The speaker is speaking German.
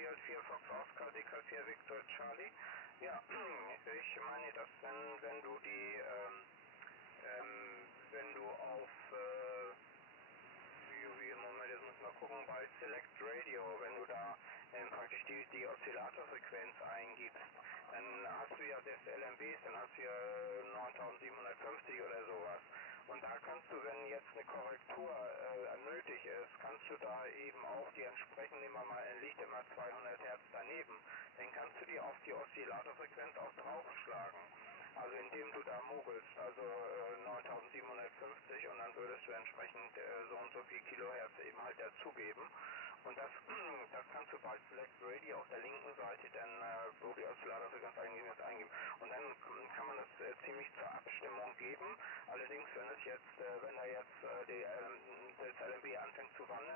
Sierra 4 Fox Oscar DK4 Victor Charlie. Ja, ich meine, dass wenn du die, wenn du auf, Moment, jetzt muss ich mal gucken, bei Select Radio, wenn du da praktisch die Oszillatorfrequenz eingibst, dann hast du ja des LMBs, dann hast du ja 9750 oder sowas. Und da kannst du, wenn jetzt eine Korrektur nötig ist, kannst du da eben auch die entsprechend immer mal, liegt immer 200 Hertz daneben, dann kannst du die auf die Oszillatorfrequenz auch draufschlagen. Also indem du da mogelst, also 9750 und dann würdest du entsprechend so und so viel Kilohertz eben halt dazugeben. Und das kannst du bei Select Radio auf der linken Seite dann, wo die Oszillatorfrequenz eingegeben ist, eingeben. Und dann kann man das ziemlich zur Abstimmung geben. Allerdings, wenn es jetzt, wenn er jetzt das LMB anfängt zu wandeln,